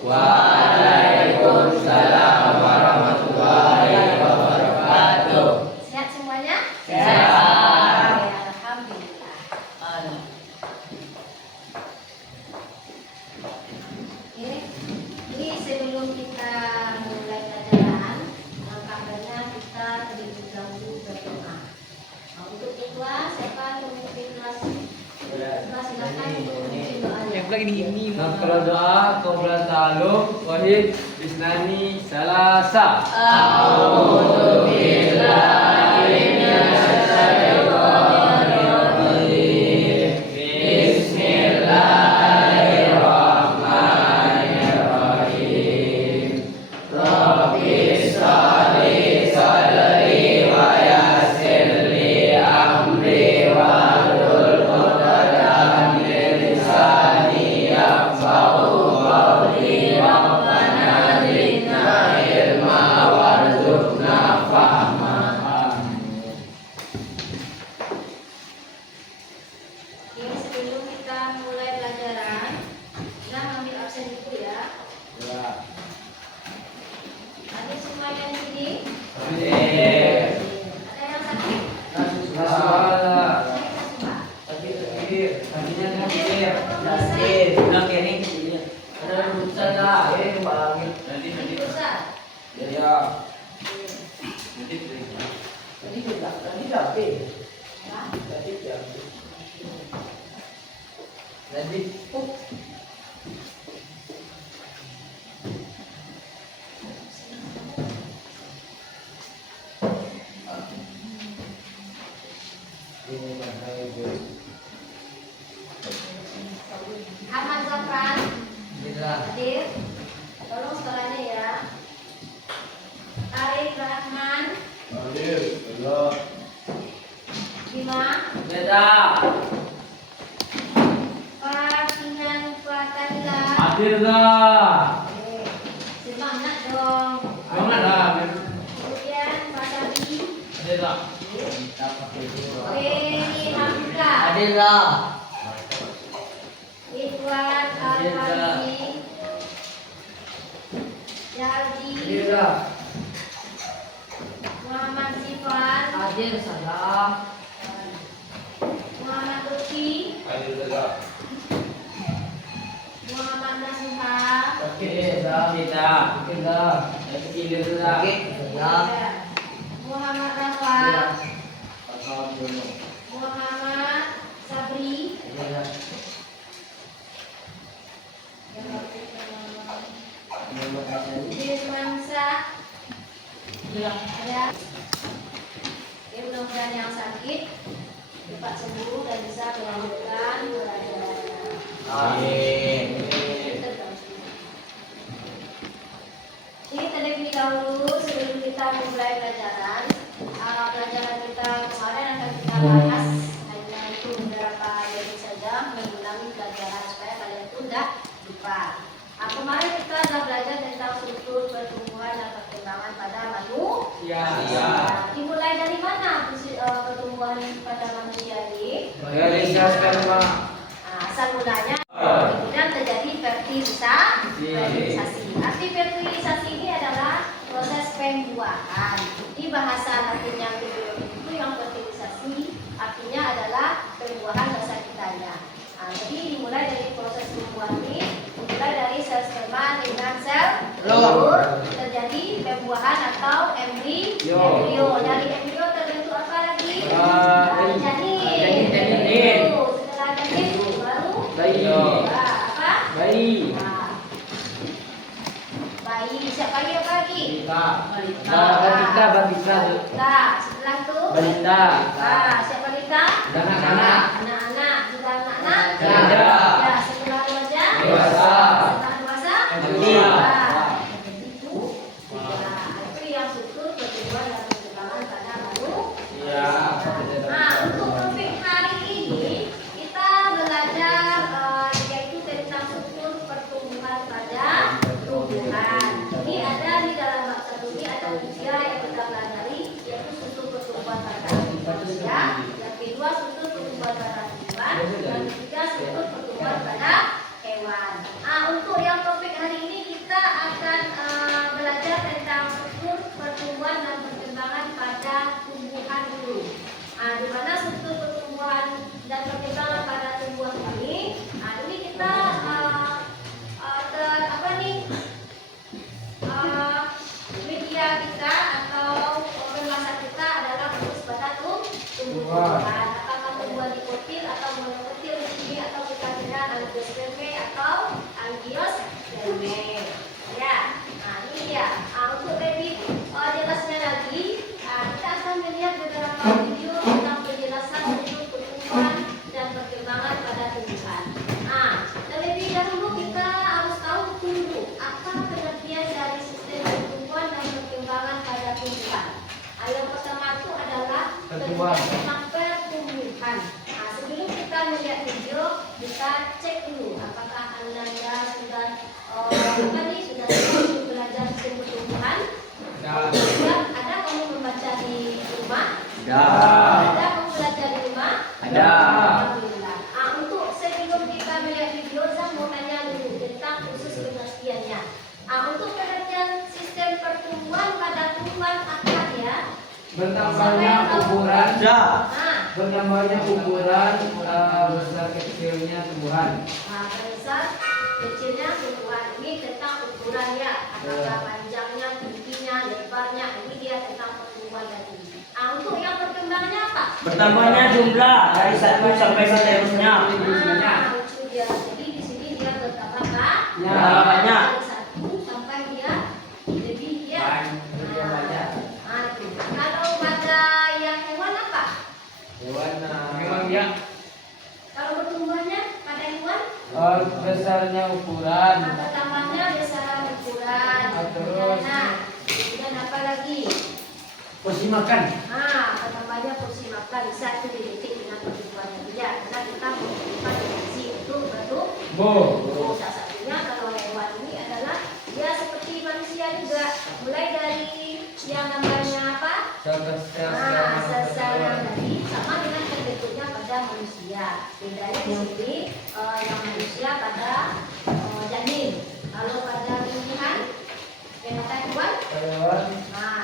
Waalaikumsalam warahmatullahi wabarakatuh. Sehat semuanya? Sehat. Alhamdulillah. Ini sebelum kita mulai pelajaran, kabarnya kita terlebih dahulu berdoa. Untuk ikhlas, siapa yang memimpin kelas? Silakan untuk memimpin doanya. Kalau doa qabla ta'alluq wahid bisnani salasa. A'udzu billahi minasy syaithanir rajim. Bismillahirrahmanirrahim. Rabbi shrah sadri wa yassir li amri wahlul 'uqdatam min lisani yafqahu qawli. Rabbana zidna ilma warzuqna fahma. Oke, sebelum kita mulai pelajaran, kita ambil absen dulu ya. Ada semuanya di sini? Ada yang sakit? Ahmad Zafran hadir. Tolong sekolahnya ya. Arif Rahman, Bima, Fatihan Fatanila. Oke, semangat dong. Kemudian Pak Sabi, Reni Hamka, Ridwan Al-Fadli, Yardi, Muhammad Sifan, Muhammad Lutfi, Muhammad Nasuha, Muhammad Rafa, Muhammad Sabri, Firmansa, ada. Oke, mudah-mudahan yang sakit cepat sembuh dan bisa melanjutkan pelajarannya. Ini terlebih dahulu sebelum kita memulai pelajaran, pelajaran kita kemarin akan kita bahas hanya itu beberapa detik saja mengulangi pelajaran supaya kalian itu tidak lupa. Kemarin kita sudah belajar tentang struktur pertumbuhan dan perkembangan pada manusia. Dimulai dari mana pertumbuhan pada manusia ini? Asal mulanya kemudian terjadi fertilisasi. Arti fertilisasi ini adalah proses pembuahan. Di bahasa Latin yang biologi itu yang fertilisasi artinya adalah pembuahan bahasa kitanya. Jadi dimulai dari proses pembuahan ini, dimulai dari sel sperma dengan sel telur, terjadi pembuahan atau embrio. Dari embrio terbentuk apa lagi? Janin. Setelah janin baru apa? Bayi. Siapa bayi apa lagi? Balita. Setelah itu siapa balita? Anak-anak. Sudah anak-anak? Ya, setelah remaja? Setelah dewasa? Itu yang struktur pertumbuhan dan perkembangan pada manusia. Untuk topik hari ini kita belajar yaitu tentang struktur pertumbuhan pada tumbuhan. Ini ada di dalam bab 1 ini ada 3 yang kita pelajari, yaitu struktur pertumbuhan pada manusia, yang kedua struktur pertumbuhan pada dengan angiosperme atau angiosperme. Ya, nah ini dia. Untuk lebih jelasnya lagi, kita akan melihat beberapa video tentang penjelasan untuk pertumbuhan dan perkembangan pada tumbuhan. Nah, terlebih dahulu kita harus tahu dulu apa pengertian dari sistem pertumbuhan dan perkembangan pada tumbuhan. Yang pertama itu adalah pengertian tentang pertumbuhan. Nah, sebelum kita melihat video, kita cek dulu apakah Anda sudah belajar sistem pertumbuhan. Ada kamu membaca di rumah? Ada kamu belajar di rumah? Alhamdulillah. Untuk sebelum kita melihat video, saya mau tanya dulu tentang khusus pengertiannya. Untuk pengertian sistem pertumbuhan pada tumbuhan apa ya? Bertambahnya ukuran, Nah, besar kecilnya tumbuhan. besar kecilnya tumbuhan ini tentang ukurannya, apakah panjangnya, tingginya, lebarnya, ini dia tentang pertumbuhan tadi. Untuk yang perkembangannya apa? Bertambahnya jumlah dari 1 sampai seterusnya. Itu dia. Jadi di sini dia bertambah Banyak. dari 1 sampai dia lebih ya. Itu. Kalau pada yang hewan apa? Hewan ya. Kalau pertumbuhannya pada hewan? Besarnya ukuran. Pertamanya besar ukuran. Terus. Kemudian apa lagi? Porsi makan. Pertamanya porsi makan bisa itu didetik dengan pertumbuhannya dia. Karena kita membutuhkan gizi untuk bertumbuh. Salah satunya kalau hewan ini adalah dia seperti manusia juga. Mulai dari yang namanya apa? Sel-sel yang tadi sama dengan terbentuknya pada manusia. Bedanya di sini yang manusia pada janin. Kalau pada tumbuhan, pada hewan,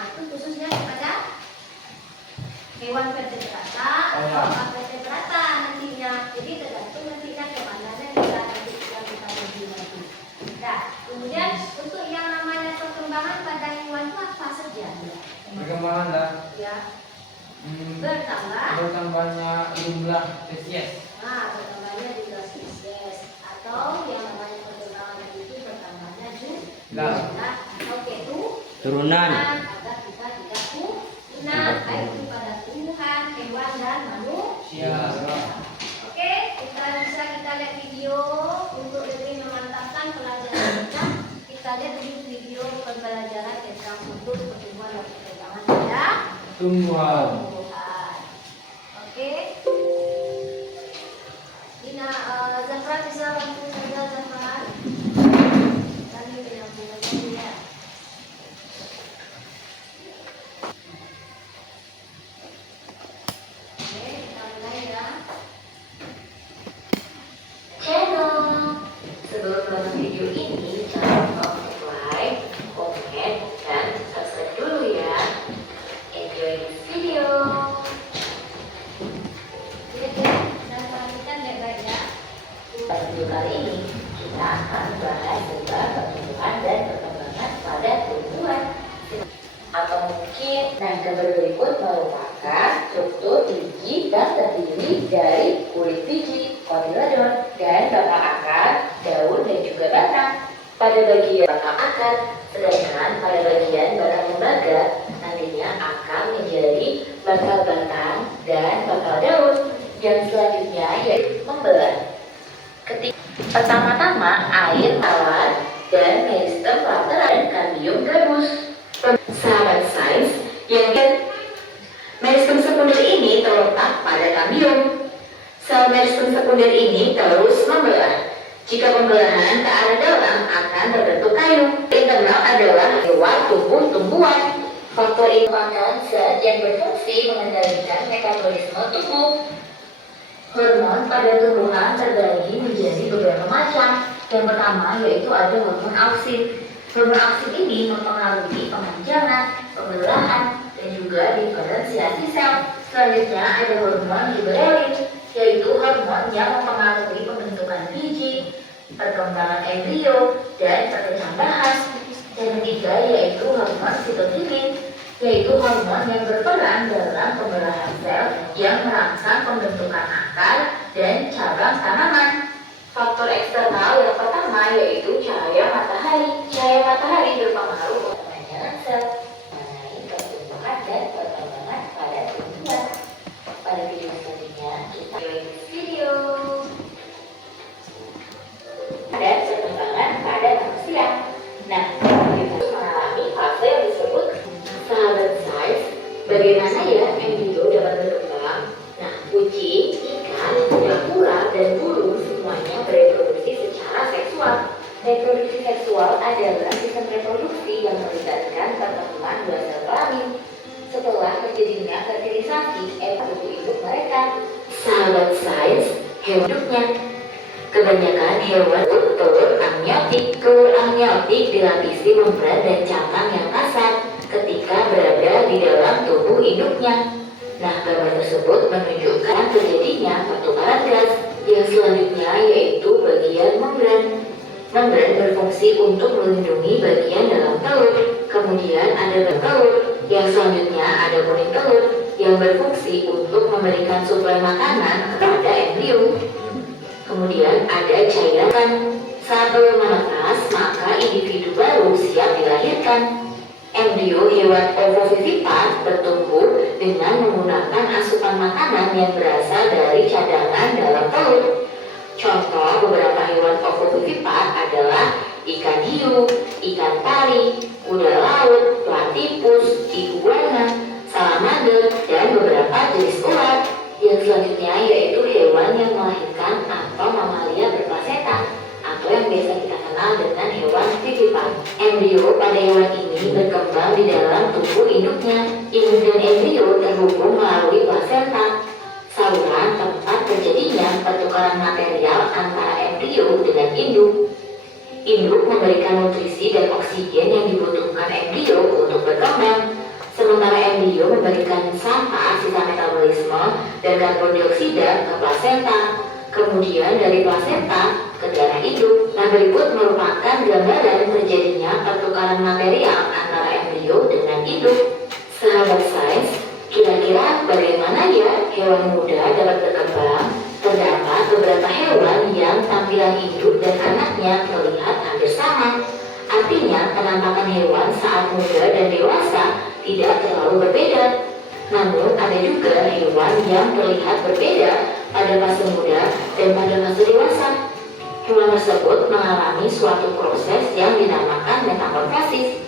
itu khususnya kepada hewan vertebrata atau vertebrata nantinya. Jadi tergantung nantinya kemananya kita nanti kita lebih lagi. Nah, kemudian untuk yang namanya perkembangan pada hewan itu apa saja? Perkembangan dah. Ya, Bertambahnya jumlah spesies. bertambahnya jumlah spesies atau yang namanya perkembangan itu bertambahnya Lah. Oke, itu Turunan. agar kita tidak punah baik itu pada tumbuhan, hewan dan manusia. Oke, kita lihat video untuk lebih memantapkan pelajaran kita. Kita lihat dulu video pembelajaran tentang struktur pertumbuhan dan perkembangan pada Tumbuhan. Oke. Dina, Zafran bisa bantu saja Zafran. Kami menyambung lagi ya. Oke, kita mulai ya. Channel. Sebelum nonton video ini, jangan lupa untuk like, komen, dan subscribe dulu ya. Enjoy this video. Lihat ya, dan perhatikan baik-baik ya. Pada video kali ini, kita akan bahas tentang pertumbuhan dan perkembangan pada tumbuhan. Atau mungkin gambar berikut merupakan struktur biji yang terdiri dari kulit biji, kotiledon, dan batang akar, daun, dan juga batang. Pada bagian batang akar, sedangkan pada bagian batang lembaga nantinya akan menjadi bakal batang dan bakal daun. Yang selanjutnya yaitu membelah. Pertama-tama air tawar dan meristem lateral dan kambium gabus. Sahabat sains, yang meristem sekunder ini terletak pada kambium. Sel meristem sekunder ini terus membelah. Jika pembelahan ke arah dalam akan terbentuk kayu. Internal adalah luar tubuh tumbuhan. Faktor ini merupakan zat yang berfungsi mengendalikan metabolisme tubuh. Hormon pada tumbuhan terbagi menjadi beberapa macam. Yang pertama yaitu ada hormon auksin. Hormon auksin ini mempengaruhi pemanjangan, pembelahan, dan juga diferensiasi sel. Selanjutnya ada hormon liberalin, yaitu hormon yang mempengaruhi pembentukan biji, perkembangan embrio, dan perkembangan bahan. Dan ketiga yaitu hormon sitokin, yaitu hormon yang berperan dalam pembelahan sel yang merangsang pembentukan akar dan cabang tanaman. Faktor yaitu cahaya matahari. Cahaya matahari berpengaruh pada permainan sel, mengenai pertumbuhan dan perkembangan pada tumbuhan. Pada video selanjutnya, kita enjoy this video. Dan perkembangan pada manusia. Nah, kita mengalami fase yang disebut sahabat size. Bagaimana ya embrio dapat berkembang? Nah, kucing, ikan, kura-kura, dan burung semuanya bereproduksi secara seksual. Reproduksi seksual adalah sistem reproduksi yang melibatkan pertemuan dua sel kelamin. Setelah terjadinya fertilisasi, tubuh induk mereka. Sahabat sains, hewan hidupnya. Kebanyakan hewan telur amniotik. Telur amniotik dilapisi membran dan cangkang yang kasar ketika berada di dalam tubuh induknya. Nah, gambar tersebut menunjukkan terjadinya pertukaran gas. Yang selanjutnya yaitu bagian membran. Membran berfungsi untuk melindungi bagian dalam telur. Kemudian ada telur. Yang selanjutnya ada kuning telur yang berfungsi untuk memberikan suplai makanan kepada embrio. Kemudian ada cairan. Saat telur menetas, maka individu baru siap dilahirkan. Embrio hewan ovovivipat bertumbuh dengan menggunakan asupan makanan yang berasal dari cadangan dalam telur. Contoh beberapa hewan ovovivipat adalah ikan hiu, ikan pari, kuda laut, platypus, iguana, salamander, dan beberapa jenis ulat. Yang selanjutnya yaitu hewan yang melahirkan atau mamalia berplasenta, atau yang biasa kita kenal dengan hewan vivipan. Embrio pada hewan ini berkembang di dalam tubuh induknya. Induk dan embrio terhubung melalui plasenta, saluran tempat terjadinya pertukaran material antara embrio dengan induk. Induk memberikan nutrisi dan oksigen yang dibutuhkan embrio untuk berkembang, sementara embrio memberikan sampah sisa metabolisme dan karbon dioksida ke plasenta, kemudian dari plasenta ke darah induk. Nah, berikut merupakan gambaran terjadinya pertukaran material antara embrio dengan induk. Sahabat sains, kira-kira bagaimana ya hewan muda dapat berkembang? Terdapat beberapa hewan yang tampilan induk dan anaknya terlihat hampir sama. Artinya, penampakan hewan saat muda dan dewasa tidak terlalu berbeda. Namun, ada juga hewan yang terlihat berbeda pada fase muda dan pada fase dewasa. Hewan tersebut mengalami suatu proses yang dinamakan metamorfosis.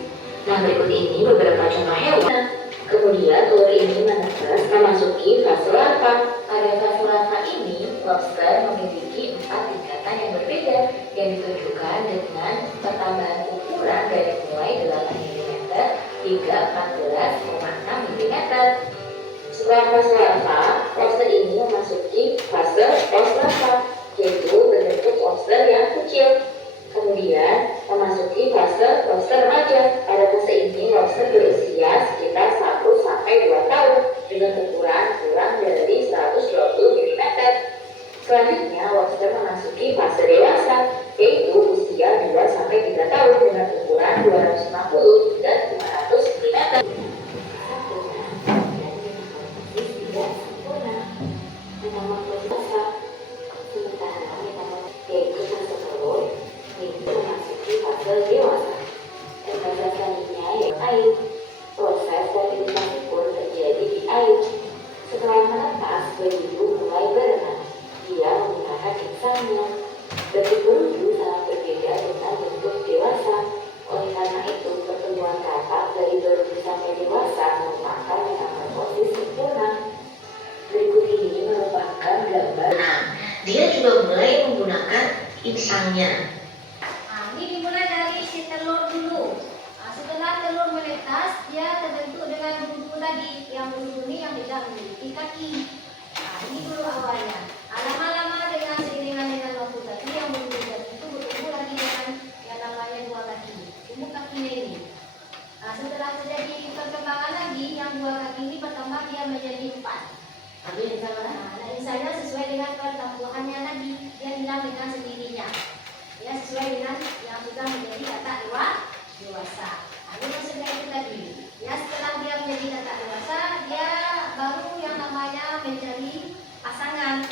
Nah, berikut ini beberapa contoh hewan. Kemudian, telur ini menetas memasuki fase larva. Pada fase larva ini, lobster memiliki 4 tingkatan yang berbeda yang ditunjukkan dengan pertambahan ukuran dari mulai 8 mm hingga 14,6 mm. Setelah fase larva, lobster ini memasuki fase post-larva, yaitu bentuk lobster yang kecil. Kemudian memasuki fase lobster remaja. Pada fase ini lobster berusia sekitar 1-2 tahun dengan ukuran kurang dari 120 mm. Selanjutnya lobster memasuki fase dewasa, yaitu usia 2-3 tahun dengan ukuran 260 hingga 500 mm. Dia juga mulai menggunakan insangnya. Nah, ini dimulai dari si telur dulu. Nah, setelah telur menetas, dia terbentuk dengan bulu tadi. Yang bulu ini yang tidak memiliki kaki. Nah, ini dulu awalnya. Nah, lama-lama dengan seiringan dengan waktu tadi, yang bulu tadi itu bertumbuh lagi dengan yang namanya 2 kaki. Tumbuh kakinya ini. Nah, setelah terjadi perkembangan lagi, yang 2 kaki ini berkembang dia menjadi 4. Nah, misalnya sesuai dengan pertumbuhannya lagi, dia hilang dengan sendirinya. Ya, sesuai dengan yang sudah menjadi kakak dewasa. Nah, ini maksudnya itu tadi. Ya, setelah dia menjadi kakak dewasa, dia baru yang namanya mencari pasangan.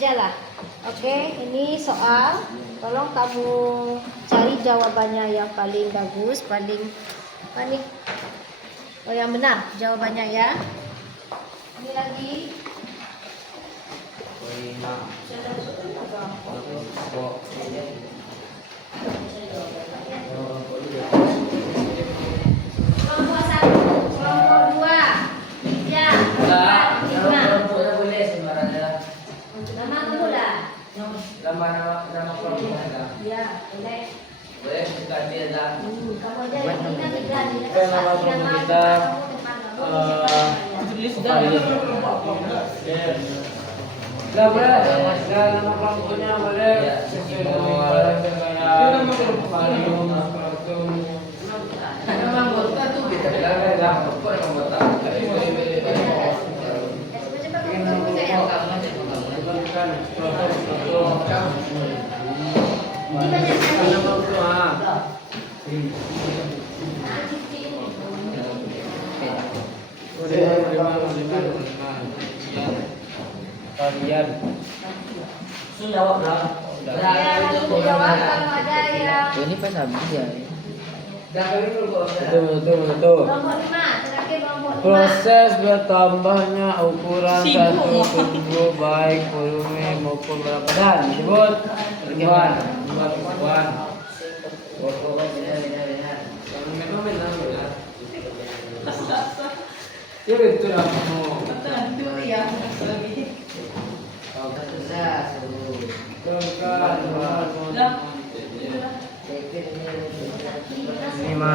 aja lah. Oke, ini soal. Tolong kamu cari jawabannya yang paling bagus, paling oh yang benar jawabannya ya. Ini lagi. Kelompok 1, kelompok 2, 3, 4, 5. boleh sembarangan. Nama kamu lah. Nama kelompok ada. Ya, boleh. Boleh kita dia dah. Kamu aja yang ingat tiga. Apa nama kelompok kita? Dah boleh. Dah nama kelompoknya boleh. Sesuai dengan nama kelompok. Nama anggota tu kita bilang dah apa anggota. Tapi boleh. Kalian Sudah jawab lah. Ya, langsung jawab kalau ada yang Ini pas habis ya. dah kali dulu. Betul. kelompok 5, terakhir kelompok 5. Proses bertambahnya ukuran satu tumbuh baik volume maupun berat badan disebut perkembangan. Ya betul apa mau. Lima.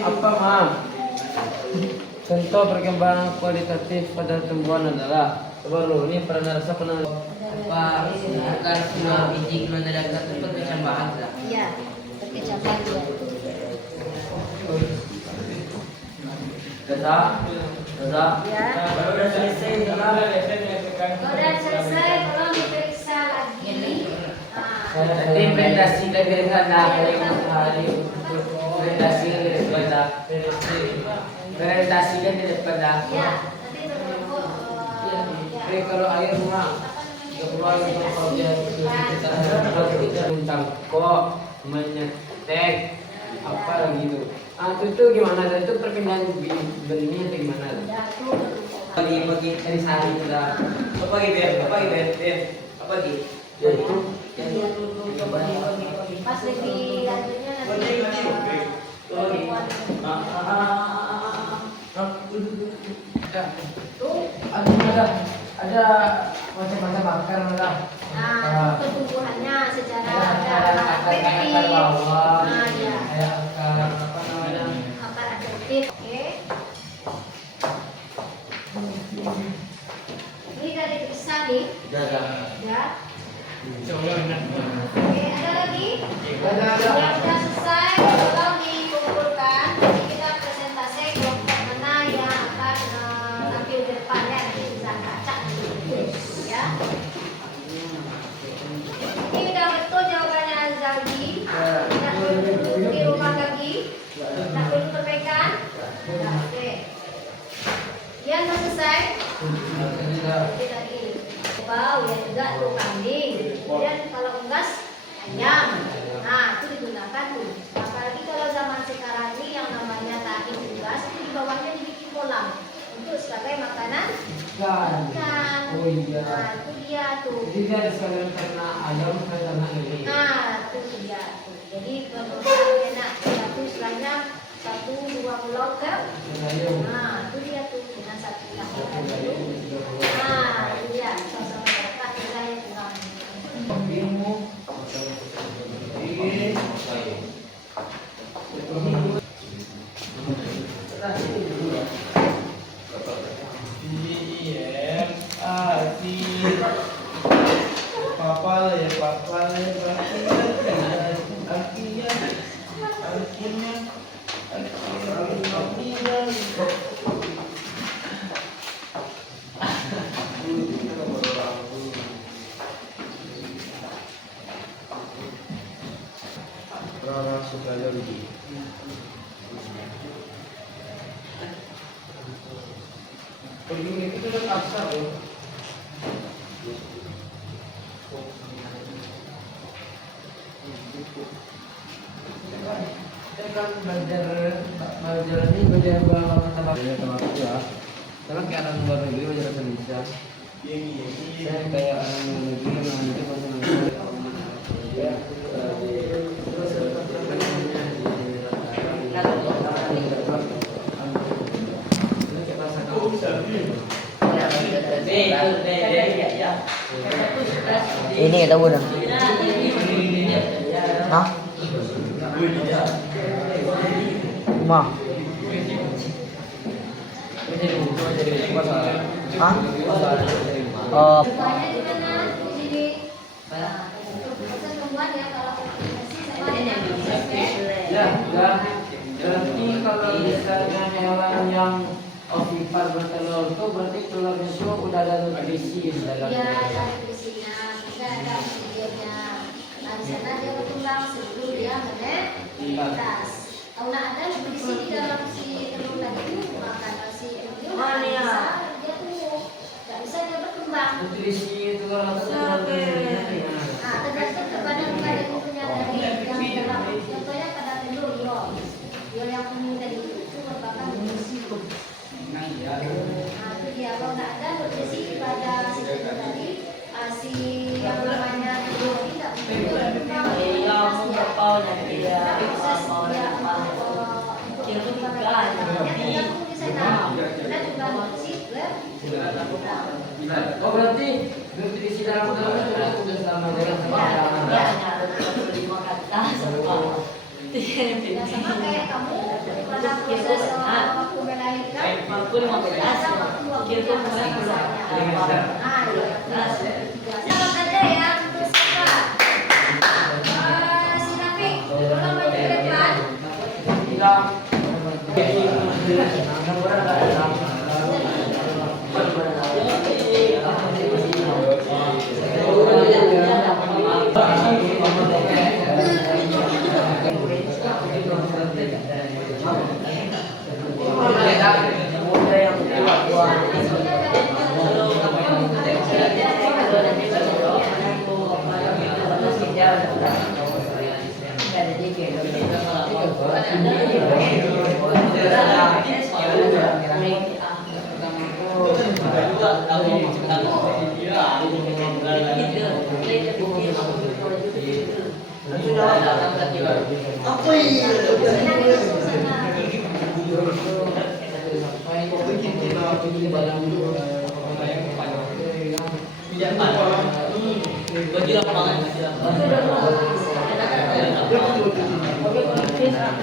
Apa, Ma? Contoh perkembangan kualitatif pada tumbuhan adalah baru ini pernah rasa pernah Pak, bukan semua biji mendadak itu perkecambahan lah. Iya, perkecambahan dia. Udah. Ya. Kalau udah selesai, Kalau udah selesai, tolong diperiksa lagi. Nanti implementasi dari sana hari untuk implementasi dari depan. Implementasikan di depan. Ya, nanti tunggu. Tapi kalau air mah keluar untuk project kita tentang kok menyetek apa gitu. Itu gimana? Itu perpindahan benihnya atau gimana? Pagi dari sana sudah. Apa gitu? Ya itu Pas lebih lanjutnya nanti ada macam-macam akar lah. Nah, pertumbuhannya secara Ada akar bawah, ya. ada akar apa namanya? Akar adaptif, oke. Ini dari periksa nih, ya. Oke, ada lagi? Yang sudah selesai, tolong dikumpulkan. Nanti kita presentasi kelompok mana yang akan tampil di depannya, nanti bisa baca ya. Ini udah betul jawabannya Zaldi. Tidak perlu di rumah lagi. Tidak perlu perbaikan. Nah, oke. Yang sudah selesai. Oke lagi. Bau ya juga tuh kambing. Kemudian kalau unggas ayam. Nah itu digunakan tuh. Apalagi kalau zaman sekarang ini yang namanya tahi unggas itu di bawahnya dibikin kolam untuk sebagai makanan ikan. Oh iya. Nah itu dia tuh. Jadi dia ada sekalian karena ayam karena ini. Nah itu dia tuh. Jadi kalau enak satu istilahnya 1-2 pulau ke. Nah itu dia tuh dengan satu lakukan dulu. Nah itu dia. Sama-sama dapat nilai yang kurang. Begini itu kan aksar ya. Saya kan belajar ini belajar bahasa ya. Karena kayak anak luar negeri belajar bahasa Indonesia. Saya kayak anak luar negeri mengajar bahasa Indonesia. Ini kita udah. Hah? Ma. Hah? Oh. Banyak di mana di sini. Untuk proses pembuat ya kalau komunikasi sama dengan proses Ya, berarti kalau misalnya hewan yang ovipar bertelur itu berarti telurnya itu udah ada nutrisi di dalamnya. ya ada nutrisinya, juga ada oksigennya. Nah di sana dia berkembang sebelum dia menetas. Kalau nggak ada nutrisi di dalam si telur tadi itu makan si embryo nggak bisa dia tumbuh, nggak bisa dia berkembang. Nutrisi telur atau telur gimana? Nah tergantung kepada punya dari yang dalam contohnya pada telur yo yang kuning tadi itu merupakan nutrisi. Nah itu dia kalau nggak ada nutrisi pada si telur tadi si yang namanya telur ini nggak mungkin berkembang. Proses dia untuk perkembangannya tergantung di sana. Dan juga nutrisi Oh berarti nutrisi dalam telur itu sudah sama dengan ya sama kayak kamu pada proses waktu melahirkan Selamat aja ya untuk siapa? Si Nafik, tolong maju ke depan.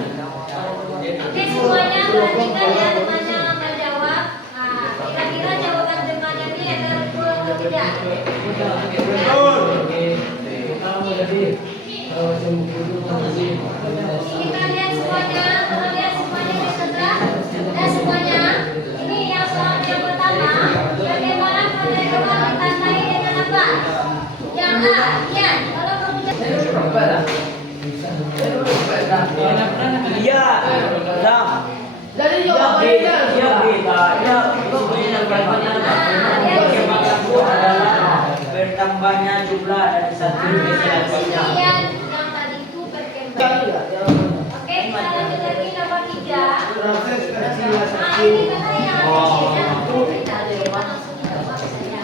Oke semuanya perhatikan ya temannya akan jawab. Nah, kira-kira jawaban temannya ini ada betul atau tidak? Ini kalian semuanya, tolong lihat semuanya di sebelah. Dan semuanya, ini yang soal yang pertama. Bagaimana pada hewan ditandai dengan apa? Yang A, ya. Kalau kamu Iya, Ram. Dari Iya, jawabannya. iya, beda. Ya, jawabannya itu adalah bertambahnya jumlah dari satu ke selanjutnya. kemudian yang tadi itu berkembang. Oke, kita lanjut lagi nomor 3. Nah, ini mana yang kita langsung jawab saja.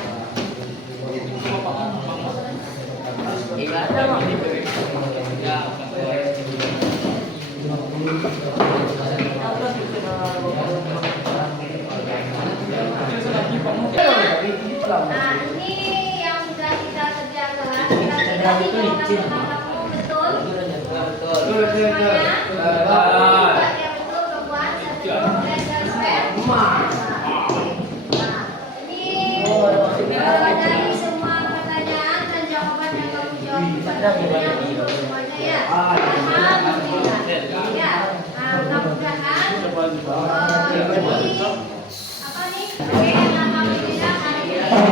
Nah, ini yang sudah kita kerjakan. Kira-kira di jawaban betul. Semuanya. Yang betul perempuan. Satu, garis square. Nah, ini dari semua pertanyaan dan jawaban yang kamu jawab pertanyaannya betul semuanya ya. Alhamdulillah. Ya. Nah, mudah-mudahan jadi apa nih? Oke, alhamdulillah hari ini sudah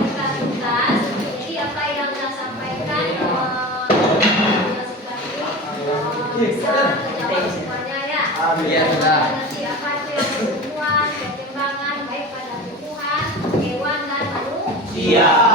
buka tuntas. Jadi apa yang saya sampaikan bisa terjawab semuanya ya. Iya, sudah. Nanti apa itu yang pertumbuhan, perkembangan baik pada tumbuhan, hewan dan manusia. Iya.